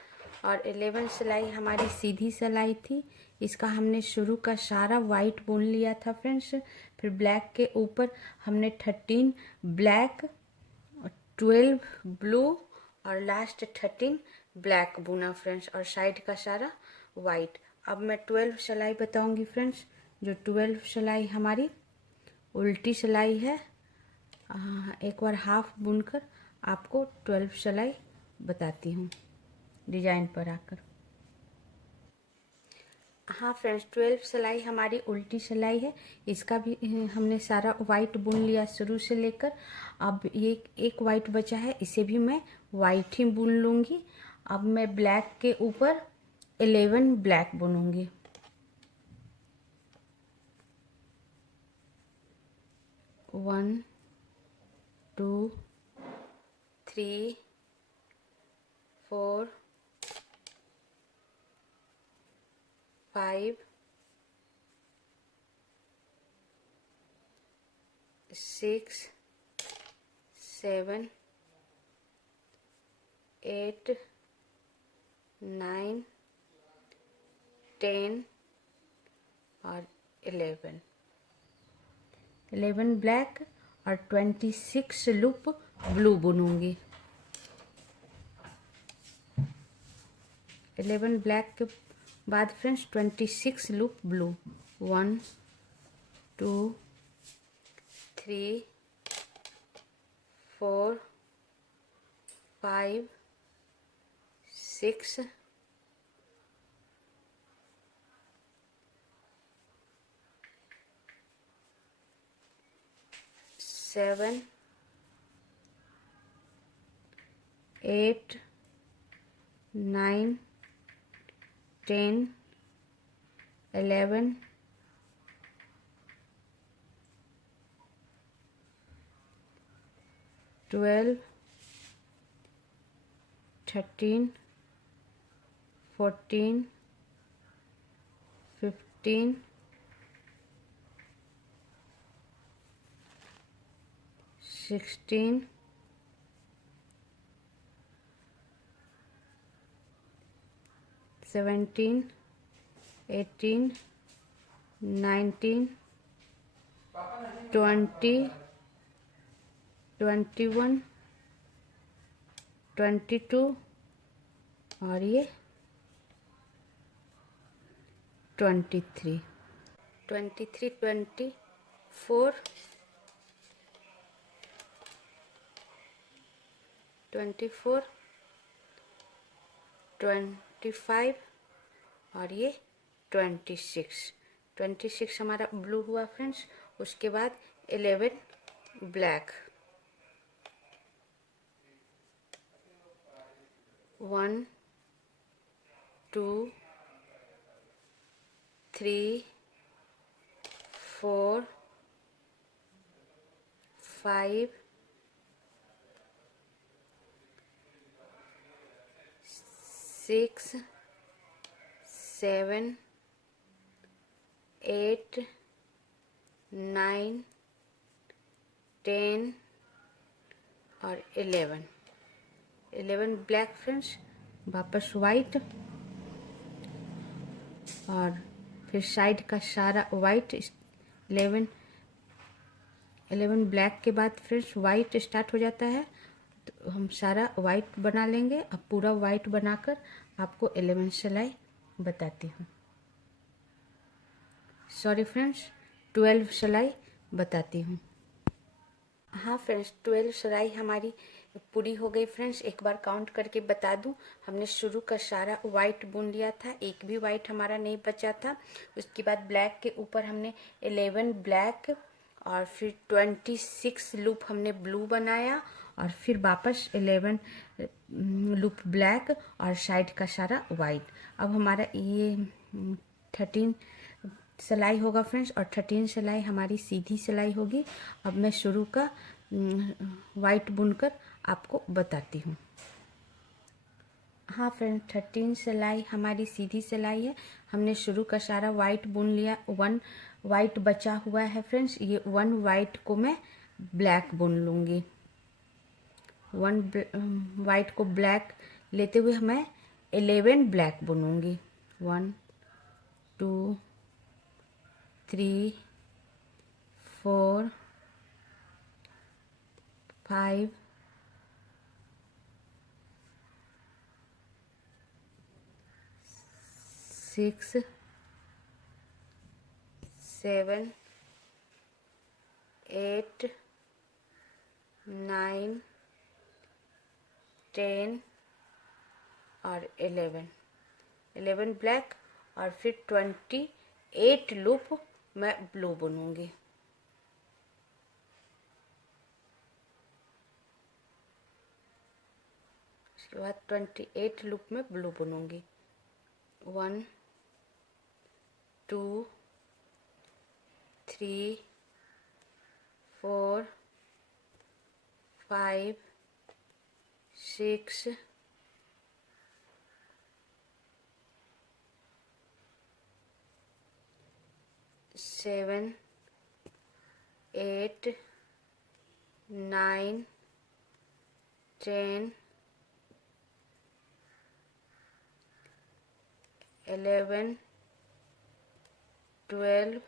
और 11 सिलाई हमारी सीधी सिलाई थी। इसका हमने शुरू का सारा वाइट बुन लिया था फ्रेंड्स। फिर ब्लैक के ऊपर हमने 13 ब्लैक, 12 ब्लू और लास्ट 13 ब्लैक बुना फ्रेंड्स, और साइड का सारा वाइट। अब मैं 12 सिलाई बताऊंगी फ्रेंड्स। जो 12 सिलाई हमारी उल्टी सिलाई है। एक बार हाफ बुनकर आपको 12 सिलाई बताती हूँ डिजाइन पर आकर। हाँ फ्रेंड्स, 12 सिलाई हमारी उल्टी सिलाई है। इसका भी हमने सारा वाइट बुन लिया शुरू से लेकर। अब ये एक वाइट बचा है, इसे भी मैं वाइट ही बुन लूँगी। अब मैं ब्लैक के ऊपर 11 ब्लैक बुनूंगी। 1 2 3 4 5 6 7 8 9 10 और 11, 11 ब्लैक और 26 लूप ब्लू बुनूंगी। 11 ब्लैक के बाद फ्रेंड्स 26 लूप ब्लू, 1 2 3 4 5 6 7 8 9 10 11 12 13 14 15 16 17 18 19 20 21 22 और ये 23 23 24 24 25 और ये 26 26 हमारा ब्लू हुआ फ्रेंड्स। उसके बाद 11 ब्लैक, 1 2 3 4 5 6 7 8 9 10 और 11 ब्लैक फ्रेंड्स, वापस वाइट और फिर साइड का सारा वाइट। 11 ब्लैक के बाद फ्रेंड्स वाइट स्टार्ट हो जाता है, तो हम सारा वाइट बना लेंगे। अब पूरा वाइट बनाकर आपको 11 सिलाई बताती हूँ, सॉरी फ्रेंड्स 12 सिलाई बताती हूँ। हाँ फ्रेंड्स 12 सिलाई हमारी पूरी हो गई फ्रेंड्स। एक बार काउंट करके बता दूं, हमने शुरू का सारा वाइट बुन लिया था, एक भी वाइट हमारा नहीं बचा था। उसके बाद ब्लैक के ऊपर हमने 11 ब्लैक और फिर 26 लूप हमने ब्लू बनाया और फिर वापस 11 लूप ब्लैक और साइड का सारा वाइट। अब हमारा ये 13 सिलाई होगा फ्रेंड्स और 13 सिलाई हमारी सीधी सिलाई होगी। अब मैं शुरू का वाइट बुनकर आपको बताती हूँ। हाँ फ्रेंड 13 सिलाई हमारी सीधी सिलाई है। हमने शुरू का सारा वाइट बुन लिया, 1 वाइट बचा हुआ है फ्रेंड्स। ये 1 वाइट को मैं ब्लैक बुन लूँगी। 1 वाइट को ब्लैक लेते हुए मैं 11 ब्लैक बुनूँगी। 1 2 3 4 5 6 7 8 9 10 और 11 ब्लैक और फिर 28 लूप मैं ब्लू बुनूंगी। उसके बाद 28 लूप में ब्लू बुनूंगी। 1 2 3 4 5 6 7 8 9 10 11 12,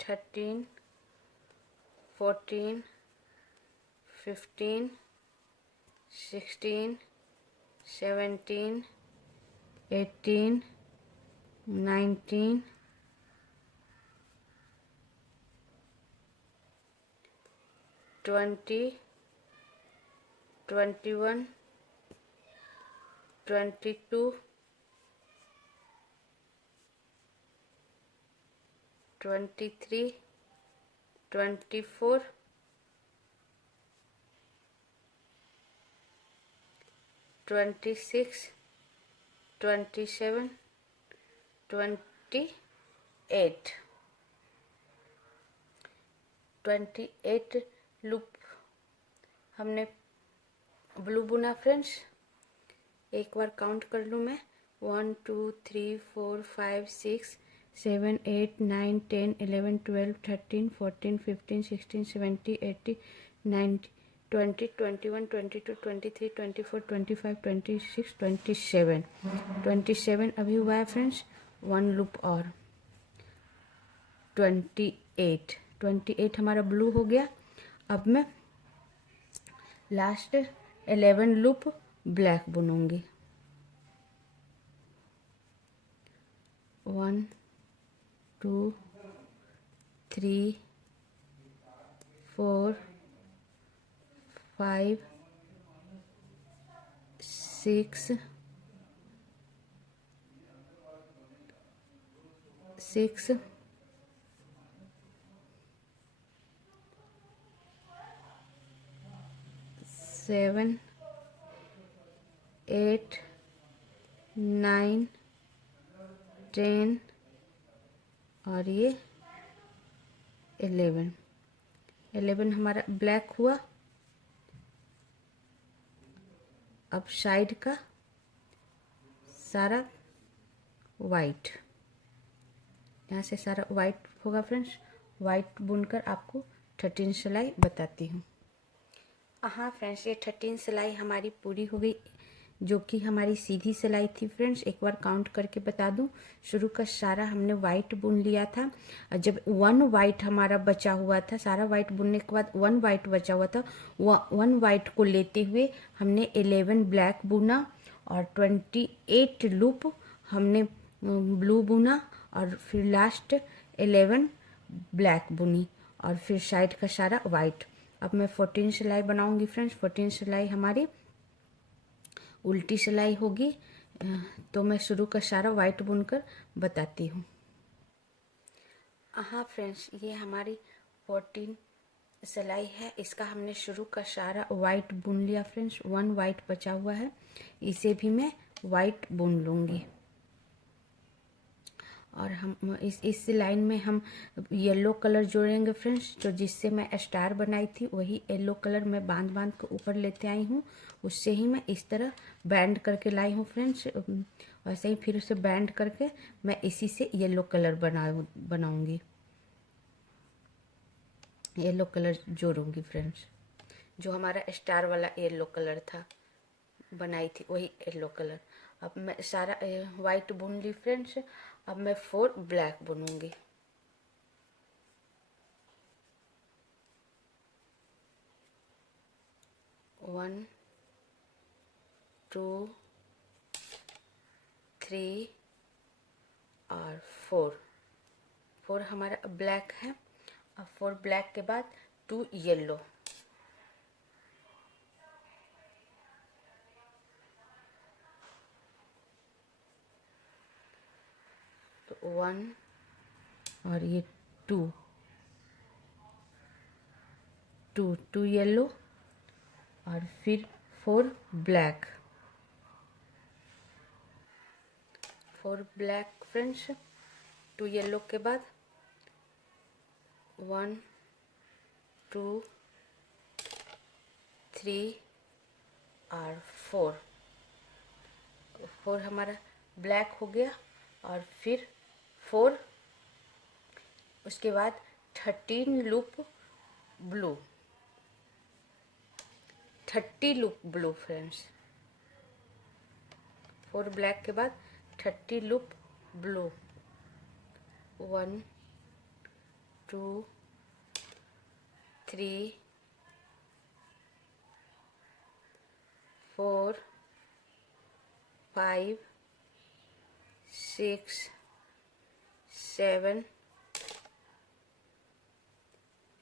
13, 14, 15, 16, 17, 18, 19, 20, 21, 22, 23, 24, 26, 27, 28, 28 लूप हमने ब्लू बुना फ्रेंड्स। एक बार काउंट कर लूँ मैं, 1 2 3 4 5 6 7 8 9 10 11 12 13 14 15 16 17 18 19 20 21 22 23 24 25 26 27 27 अभी हुआ है फ्रेंड्स। वन लूप और 28 हमारा ब्लू हो गया। अब मैं लास्ट 11 लूप ब्लैक बुनूंगी। 1 2 3 4 5 6 6 7 8 9 10 और ये 11 हमारा ब्लैक हुआ। अब साइड का सारा वाइट, यहाँ से सारा वाइट होगा फ्रेंड्स। वाइट बुनकर आपको 13 सिलाई बताती हूँ। हाँ फ्रेंड्स, ये 13 सिलाई हमारी पूरी हो गई, जो कि हमारी सीधी सिलाई थी फ्रेंड्स। एक बार काउंट करके बता दूं, शुरू का सारा हमने वाइट बुन लिया था। जब 1 वाइट हमारा बचा हुआ था, सारा वाइट बुनने के बाद 1 वाइट बचा हुआ था, 1 वाइट को लेते हुए हमने 11 ब्लैक बुना और 28 लूप हमने ब्लू बुना और फिर लास्ट 11 ब्लैक बुनी और फिर साइड का सारा वाइट। अब मैं 14 सिलाई बनाऊंगी फ्रेंड्स। 14 सिलाई हमारी उल्टी सिलाई होगी, तो मैं शुरू का सारा वाइट बुनकर बताती हूँ। हाँ फ्रेंड्स, ये हमारी 14 सिलाई है। इसका हमने शुरू का सारा वाइट बुन लिया फ्रेंड्स। 1 वाइट बचा हुआ है, इसे भी मैं वाइट बुन लूँगी। और हम इस लाइन में हम येलो कलर जोड़ेंगे फ्रेंड्स। तो जिससे मैं स्टार बनाई थी वही येलो कलर मैं बांध बांध कर ऊपर लेते आई हूँ, उससे ही मैं इस तरह बैंड करके लाई हूँ फ्रेंड्स। वैसे ही फिर उसे बैंड करके मैं इसी से येलो कलर बनाऊंगी, येलो कलर जोड़ूंगी फ्रेंड्स। जो हमारा स्टार वाला येलो कलर था, बनाई थी वही येलो कलर। अब मैं सारा वाइट बुन ली फ्रेंड्स। अब मैं 4 ब्लैक बुनूंगी। वन 2 3 और 4 हमारा ब्लैक है। अब 4 ब्लैक के बाद 2 येलो, तो 1 और ये 2 येलो और फिर 4 ब्लैक, 4 ब्लैक फ्रेंड्स। 2 येलो के बाद 1 2 3 और 4 हमारा ब्लैक हो गया। और फिर 4, उसके बाद 13 loop blue, 30 loop blue friends. 4 black के बाद 30 लूप ब्लू। 1 2 3 4 5 6 7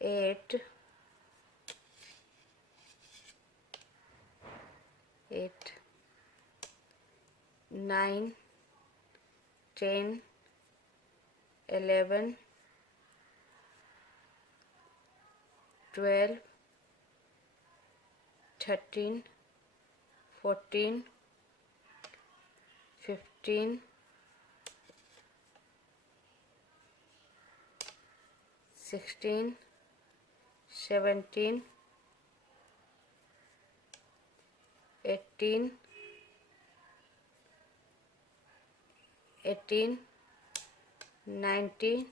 8 9 10 11 12 13 14 15 16 17 18 19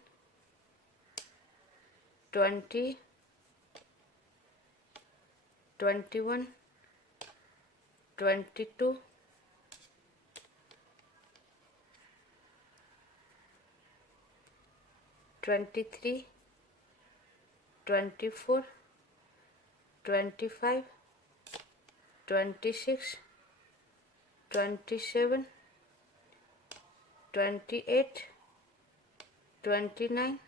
20 21 22 23 24 25 26 27 28 29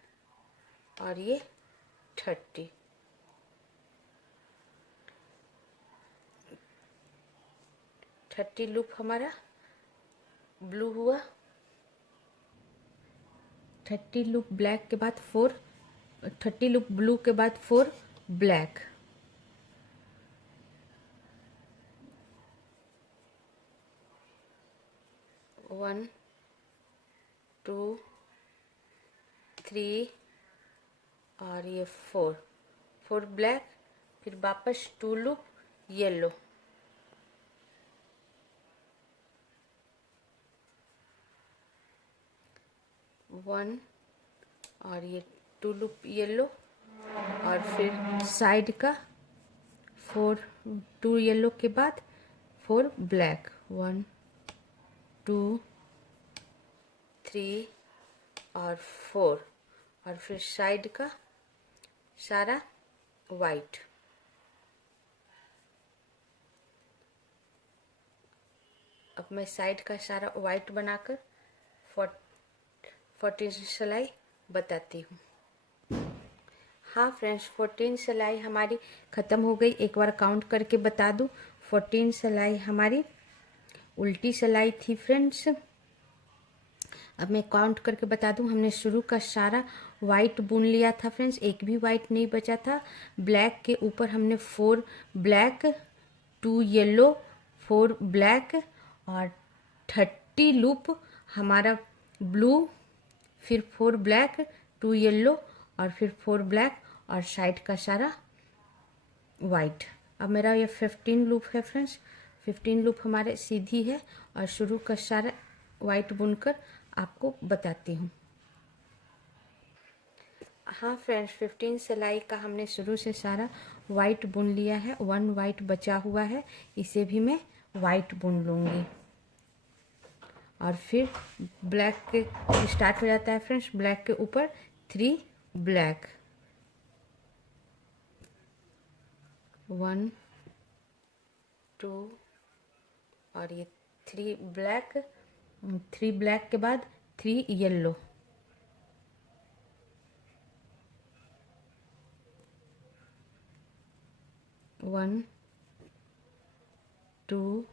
और ये 30। लूप हमारा ब्लू हुआ। 30 लूप ब्लैक के बाद 4, 30 लूप ब्लू के बाद 4 ब्लैक। 1 2 3 और ये 4 ब्लैक, फिर वापस 2 लूप येलो। 1 और ये 2 लूप येलो और फिर साइड का 2 येलो के बाद 4 ब्लैक। 1 2 3 और 4 और फिर साइड का सारा वाइट। अब मैं साइड का सारा वाइट बनाकर 14 सिलाई बताती हूँ। हाँ फ्रेंड्स, 14 सिलाई हमारी ख़त्म हो गई। एक बार काउंट करके बता दूँ, 14 सिलाई हमारी उल्टी सिलाई थी फ्रेंड्स। अब मैं काउंट करके बता दूँ, हमने शुरू का सारा वाइट बुन लिया था फ्रेंड्स, एक भी वाइट नहीं बचा था। ब्लैक के ऊपर हमने 4 ब्लैक 2 येलो 4 ब्लैक और 30 लूप हमारा ब्लू, फिर 4 ब्लैक 2 येलो और फिर 4 ब्लैक और साइड का सारा वाइट। अब मेरा ये 15 लूप है फ्रेंड्स। 15 लूप हमारे सीधी है और शुरू का सारा वाइट बुनकर आपको बताती हूँ। हाँ फ्रेंड्स, 15 सिलाई का हमने शुरू से सारा वाइट बुन लिया है। 1 वाइट बचा हुआ है, इसे भी मैं वाइट बुन लूँगी। और फिर ब्लैक के स्टार्ट हो जाता है फ्रेंड्स, ब्लैक के ऊपर 3 ब्लैक। 1 2 और ये 3 ब्लैक, 3 ब्लैक के बाद 3 येलो। 1 2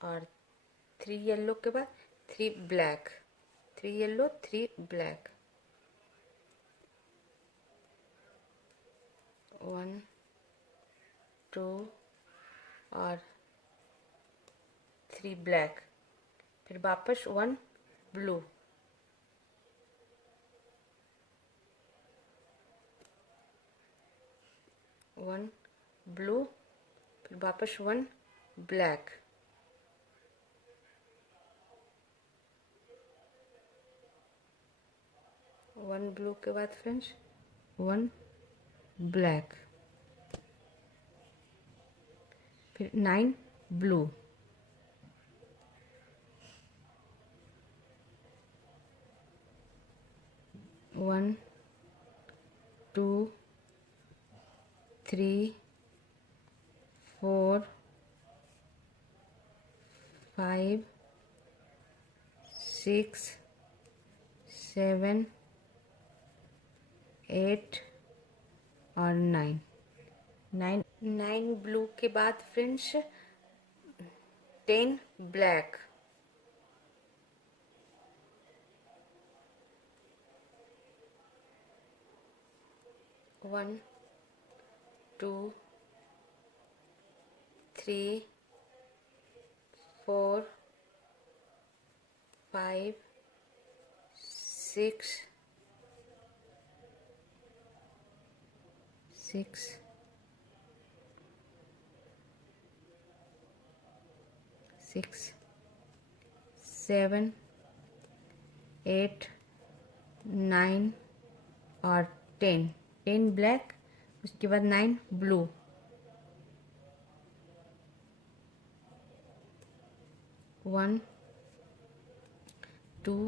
और 3 येलो के बाद 3 ब्लैक, 3 येलो 3 ब्लैक। 1 2 और 3 ब्लैक, फिर वापस 1 ब्लू। 1 ब्लू, फिर वापस 1 ब्लैक। 1 ब्लू के बाद फ्रेंड्स 1 ब्लैक, फिर 9 ब्लू। 1 2 3 4 5 6 7 8 और 9 ब्लू के बाद फ्रेंड्स 10 ब्लैक, 1 2 3 4 5 6 7 8 9 और 10 ब्लैक, उसके बाद 9 ब्लू, 1 2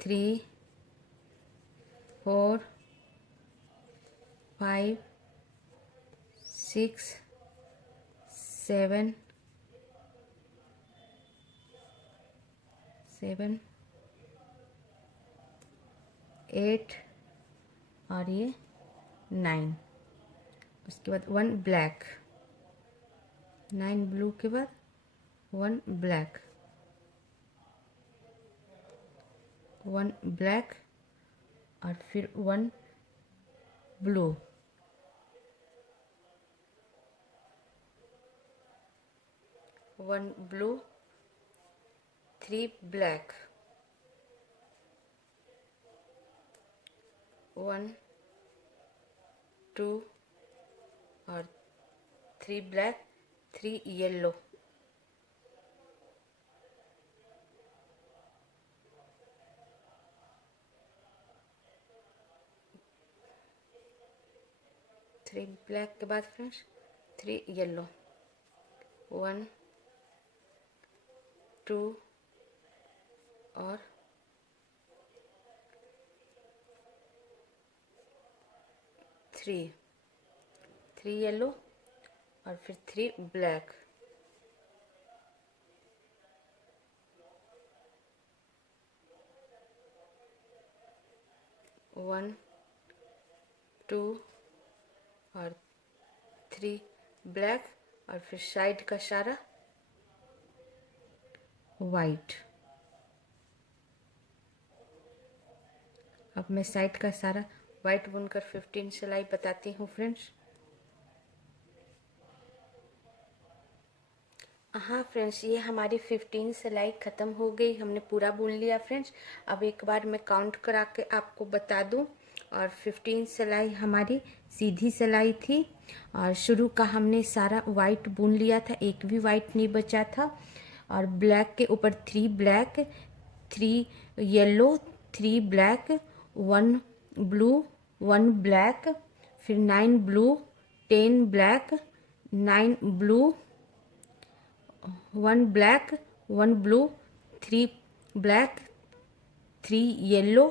3 4 5 6 7 8 और ये 9, उसके बाद 1 ब्लैक, 9 ब्लू के बाद 1 ब्लैक, 1 ब्लैक और फिर 1 ब्लू, 1 ब्लू 3 ब्लैक, 1 2 और 3 ब्लैक, 3 येलो, 3 ब्लैक के बाद फ्रेंड्स 3 येलो, 1 2 और 3 येलो और फिर 3 ब्लैक, 1 2 और 3 ब्लैक और फिर साइड का सारा वाइट। अब मैं साइड का सारा वाइट बुनकर 15 सिलाई बताती हूँ फ्रेंड्स। हाँ फ्रेंड्स, ये हमारी 15 सिलाई ख़त्म हो गई, हमने पूरा बुन लिया फ्रेंड्स। अब एक बार मैं काउंट करा के आपको बता दूं। और 15 सिलाई हमारी सीधी सिलाई थी और शुरू का हमने सारा वाइट बुन लिया था, एक भी वाइट नहीं बचा था। और ब्लैक के ऊपर 3 black, 3 yellow, 3 black, 1 blue, 1 black, फिर 9 blue, 10 black, 9 blue, 1 black, 1 blue, 3 black, 3 yellow,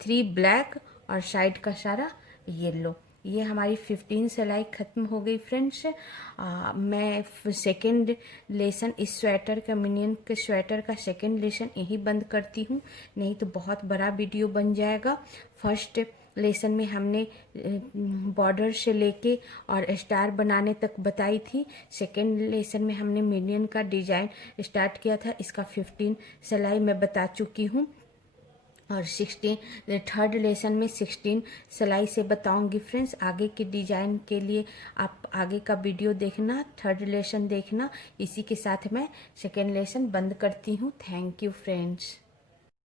3 black और साइड का सारा येलो। ये हमारी 15 सिलाई ख़त्म हो गई फ्रेंड्स। मैं सेकेंड लेसन इस स्वेटर का, मिनियन के स्वेटर का सेकेंड लेसन यही बंद करती हूँ, नहीं तो बहुत बड़ा वीडियो बन जाएगा। फर्स्ट लेसन में हमने बॉर्डर से लेके और स्टार बनाने तक बताई थी। सेकेंड लेसन में हमने मिनियन का डिजाइन स्टार्ट किया था, इसका 15 सिलाई मैं बता चुकी हूँ। और 16 थर्ड लेसन में 16 सिलाई से बताऊंगी फ्रेंड्स। आगे के डिजाइन के लिए आप आगे का वीडियो देखना, थर्ड लेसन देखना। इसी के साथ मैं सेकेंड लेसन बंद करती हूँ। Thank you friends.